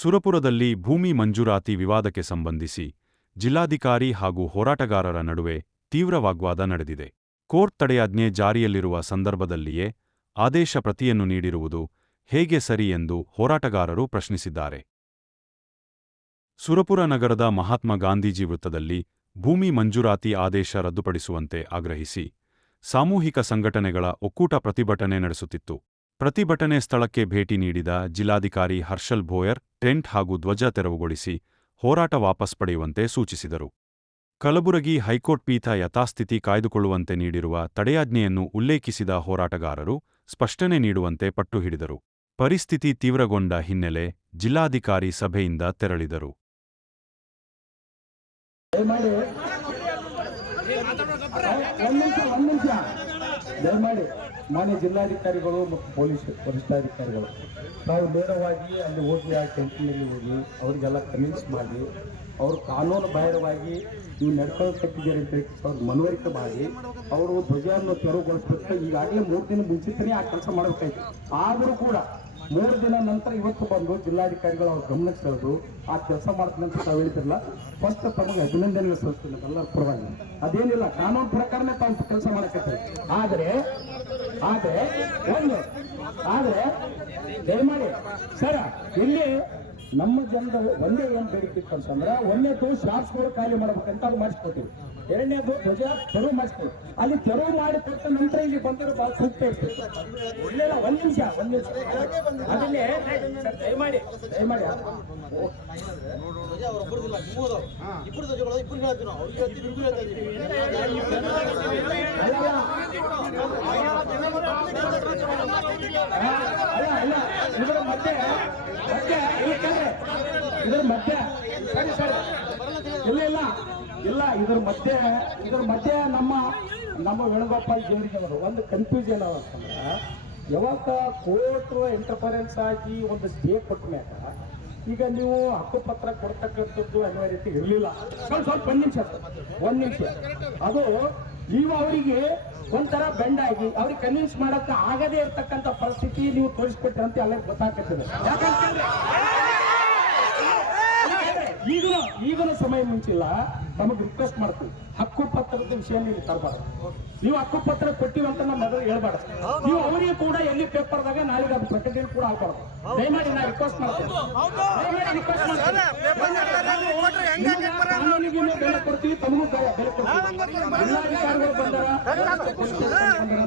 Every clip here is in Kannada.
ಸುರಪುರದಲ್ಲಿ ಭೂಮಿ ಮಂಜೂರಾತಿ ವಿವಾದಕ್ಕೆ ಸಂಬಂಧಿಸಿ ಜಿಲ್ಲಾಧಿಕಾರಿ ಹಾಗೂ ಹೋರಾಟಗಾರರ ನಡುವೆ ತೀವ್ರ ವಾಗ್ವಾದ ನಡೆದಿದೆ. ಕೋರ್ಟ್ ತಡೆಯಾಜ್ಞೆ ಜಾರಿಯಲ್ಲಿರುವ ಸಂದರ್ಭದಲ್ಲಿಯೇ ಆದೇಶ ಪ್ರತಿಯನ್ನು ನೀಡಿರುವುದು ಹೇಗೆ ಸರಿ ಎಂದು ಹೋರಾಟಗಾರರು ಪ್ರಶ್ನಿಸಿದ್ದಾರೆ. ಸುರಪುರ ನಗರದ ಮಹಾತ್ಮ ಗಾಂಧೀಜಿ ವೃತ್ತದಲ್ಲಿ ಭೂಮಿ ಮಂಜೂರಾತಿ ಆದೇಶ ರದ್ದುಪಡಿಸುವಂತೆ ಆಗ್ರಹಿಸಿ ಸಾಮೂಹಿಕ ಸಂಘಟನೆಗಳ ಒಕ್ಕೂಟ ಪ್ರತಿಭಟನೆ ನಡೆಸುತ್ತಿತ್ತು. ಪ್ರತಿಭಟನೆ ಸ್ಥಳಕ್ಕೆ ಭೇಟಿ ನೀಡಿದ ಜಿಲ್ಲಾಧಿಕಾರಿ ಹರ್ಷಲ್ ಭೋಯರ್ ಟೆಂಟ್ ಹಾಗೂ ಧ್ವಜ ತೆರವುಗೊಳಿಸಿ ಹೋರಾಟ ವಾಪಸ್ ಪಡೆಯುವಂತೆ ಸೂಚಿಸಿದರು. ಕಲಬುರಗಿ ಹೈಕೋರ್ಟ್ ಪೀಠ ಯಥಾಸ್ಥಿತಿ ಕಾಯ್ದುಕೊಳ್ಳುವಂತೆ ನೀಡಿರುವ ತಡೆಯಾಜ್ಞೆಯನ್ನು ಉಲ್ಲೇಖಿಸಿದ ಹೋರಾಟಗಾರರು ಸ್ಪಷ್ಟನೆ ನೀಡುವಂತೆ ಪಟ್ಟು ಹಿಡಿದರು. ಪರಿಸ್ಥಿತಿ ತೀವ್ರಗೊಂಡ ಹಿನ್ನೆಲೆ ಜಿಲ್ಲಾಧಿಕಾರಿ ಸಭೆಯಿಂದ ತೆರಳಿದರು. ದಯಮಾಡಿ ಮಾನ್ಯ ಜಿಲ್ಲಾಧಿಕಾರಿಗಳು ಮತ್ತು ಪೊಲೀಸ್ ವರಿಷ್ಠಾಧಿಕಾರಿಗಳು ನಾವು ನೇರವಾಗಿ ಅಲ್ಲಿ ಹೋಗಿ ಆ ಟೆಂಟ್ನಲ್ಲಿ ಹೋಗಿ ಅವರಿಗೆಲ್ಲ ಕನ್ವಿನ್ಸ್ ಮಾಡಿ ಅವರು ಕಾನೂನು ಬಾಹಿರವಾಗಿ ನೀವು ನಡ್ಕೊಳ್ತಿದ್ದೀರಿ ಅಂತ ಅವ್ರ ಮನವರಿಕೆ ಮಾಡಿ ಅವರು ಧ್ವಜವನ್ನು ತೆರವುಗೊಳಿಸ್ಬೇಕು. ಈಗಾಗಲೇ 3 ದಿನ ಮುಂಚಿತನೇ ಆ ಕೆಲಸ ಮಾಡಬೇಕಾಯ್ತು. ಆದರೂ ಕೂಡ 3 ದಿನ ನಂತರ ಇವತ್ತು ಬಂದು ಜಿಲ್ಲಾಧಿಕಾರಿಗಳು ಅವ್ರ ಗಮನಕ್ಕೆ ಸೆಳೆದು ಆ ಕೆಲಸ ಮಾಡ್ತೀನಿ ಅಂತ ತಾವು ಹೇಳಿದ್ರಲ್ಲ, ಫಸ್ಟ್ ತಮಗೆ ಅಭಿನಂದನೆಗಳು ಸಲ್ಲಿಸ್ತೀನಿ ಎಲ್ಲರ ಪರವಾಗಿ. ಅದೇನಿಲ್ಲ, ಕಾನೂನು ಪ್ರಕಾರನೇ ತಾವು ಕೆಲಸ ಮಾಡಕತ್ತಾರೆ. ಆದರೆ ದಯಮಾಡಿ ಸರ್, ಇಲ್ಲಿ ನಮ್ಮ ಜನರ ಒಂದೇ ಏನು ಬೇಡಿಕಿತ್ತು ಅಂತಂದ್ರೆ, ಒಂದೇದು ಶಾರ್ಟ್ಸ್ಗಳು ಖಾಲಿ ಮಾಡ್ಬೇಕಂತ ಅದು ಮಾಡಿಸ್ಕೊತೀವಿ. ಎರಡನೇದು ಧ್ವಜ ತೆರವು ಮಾಡಿಸ್ತೀವಿ. ಅಲ್ಲಿ ತೆರವು ಮಾಡಿ ಕೊಟ್ಟ ನಂತರ ಇಲ್ಲಿ ಬಂದರೆ ಭಾಳ ಸೂಕ್ತ ಇರ್ತೀವಿ. ಇಲ್ಲ ಒಂದ್ ನಿಮಿಷ ಅದನ್ನೇ ದಯಮಾಡಿ ಇದರ ಮಧ್ಯೆ ಇಲ್ಲ ಇದ್ರ ಮಧ್ಯೆ ನಮ್ಮ ವೇಣುಗೋಪಾಲ್ ಜೇವರಿಗೆವರು ಒಂದು ಕನ್ಫ್ಯೂಷನ್ ಅಂತಂದ್ರೆ, ಯಾವಾಗ ಕೋರ್ಟ್ ಇಂಟರ್ಫರೆನ್ಸ್ ಆಗಿ ಒಂದು ಸ್ಟೇ ಕೊಟ್ಟ ಮ್ಯಾಗ ಈಗ ನೀವು ಹಕ್ಕುಪತ್ರ ಕೊಡ್ತಕ್ಕಂಥದ್ದು ಅನಿವಾರ್ಯತೆ ಇರಲಿಲ್ಲ. ಸ್ವಲ್ಪ ಒಂದ್ ನಿಮಿಷ ಅದು ನೀವು ಅವರಿಗೆ ಒಂಥರ ಬೆಂಡ್ ಆಗಿ ಅವ್ರಿಗೆ ಕನ್ವಿನ್ಸ್ ಮಾಡಕ್ಕೆ ಆಗದೇ ಇರ್ತಕ್ಕಂಥ ಪರಿಸ್ಥಿತಿ ನೀವು ತೋರಿಸ್ಕೊಟ್ರಿ ಅಂತ ಎಲ್ಲ ಗೊತ್ತಾಗ್ತದೆ. ಯಾಕಂತಂದ್ರೆ ಈಗಲೂ ಸಮಯ ಮುಂಚಿಲ್ಲ, ನಮಗೆ ರಿಕ್ವೆಸ್ಟ್ ಮಾಡ್ತೀವಿ, ಹಕ್ಕುಪತ್ರದ ವಿಷಯ ನೀವು ತರಬಾರ್ದು. ನೀವು ಹಕ್ಕುಪತ್ರ ಕೊಟ್ಟಿವಂತ ನಮ್ಮ ಮೊದಲು ಹೇಳ್ಬಾರ್ದು. ನೀವು ಅವರಿಗೆ ಕೂಡ ಎಲ್ಲಿ ಪೇಪರ್ದಾಗ ನಾಳೆಗೆ ಅದು ಪ್ರಕಟಣೆ ಕೂಡ ಆಗ್ಬಾರ್ದು. ದಯಮಾಡಿ ನಾ ರಿಕ್ವೆಸ್ಟ್ ಮಾಡ್ತೀನಿ, ಬೆಲೆ ಕೊಡ್ತೀವಿ, ತಮಗೂ ಬೆಲೆ ಕೊಡ್ತೀವಿ. ಜಿಲ್ಲಾಧಿಕಾರಿಗಳು ಬಂದಾರ,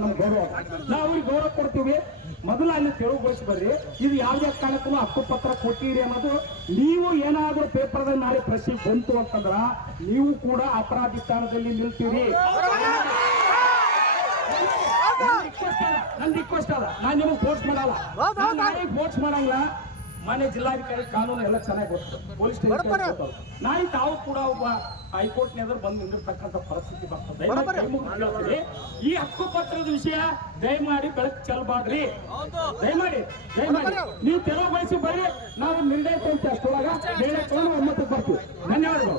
ನಮ್ಗೆ ಗೌರವ, ನಾವು ಅವ್ರಿಗೆ ಗೌರವ ಕೊಡ್ತೀವಿ. ಮೊದಲು ಅಲ್ಲಿ ತೆರವುಗೊಳಿಸಿ ಬರ್ರಿ. ಇದು ಯಾವುದೇ ಕಾರಣಕ್ಕೂ ಹಕ್ಕುಪತ್ರ ಕೊಟ್ಟಿರಿ ಅನ್ನೋದು, ನೀವು ಏನಾದ್ರೂ ಪೇಪರ್ದಾಗ ನಾಳೆ ಪ್ರಶ್ನೆ ಬಂತು ಅಂತಂದ್ರ ನೀವು ಕೂಡ ಅಪರಾಧಿ ಸ್ಥಾನದಲ್ಲಿ ನಿಲ್ತೀರಿ. ನನ್ ರಿಕ್ವೆಸ್ಟ್ ಅದ, ನಾನು ನಿಮಗೆ ಫೋರ್ಸ್ ಮಾಡಲ್ಲ, ಫೋರ್ಸ್ ಮಾಡಂಗಿಲ್ಲ. ಮಾನ್ಯ ಜಿಲ್ಲಾಧಿಕಾರಿ ಕಾನೂನು ಎಲ್ಲ ಚೆನ್ನಾಗಿ ಗೊತ್ತು, ಪೊಲೀಸ್ ಸ್ಟೇಷನ್ ನಾಳೆ ತಾವು ಕೂಡ ಒಬ್ಬ ಹೈಕೋರ್ಟ್ ಎದುರು ಬಂದು ನಿಂದಿರ್ತಕ್ಕಂಥ ಪರಿಸ್ಥಿತಿ ಬರ್ತದೆ. ಈ ಹಕ್ಕುಪತ್ರದ ವಿಷಯ ದಯಮಾಡಿ ಬೆಳಕು ಚೆಲ್ಲಬಾರ್ರಿ. ದಯಮಾಡಿ ನೀವು ತೆರವುಗೊಳಿಸಿ ಬರ್ರಿ, ನಾವು ನಿರ್ಣಯ ತಗೊಂತೀವಿ. ಅಷ್ಟೊಳಗ ನಿರ್ಣಯ ತಗೊಂಡು ಒಮ್ಮತಕ್ಕೆ ಬರ್ತೀವಿ. ಧನ್ಯವಾದಗಳು.